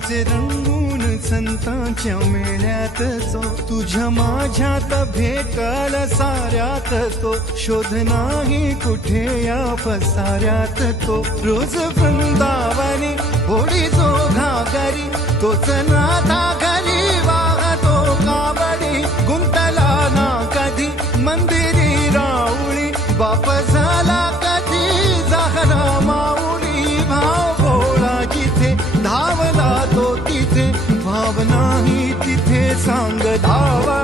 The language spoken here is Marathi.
विठ्ठलाचे रंगून संतांच्या मेळ्यात जो तुझ्या माझ्यात भेटल साऱ्यात तो शोध नाही कुठे या पसाऱ्यात तो रोज वृंदावनी होडी जो घागरी तोच नाथा घरी वाहतो कावडी गुंतला ना कधी मंदिरी राऊळी बाप झाला कधी जाहरा माऊली भाव भोळा जिथे धावला तो तिथे भाव नाही तिथे सांग धावा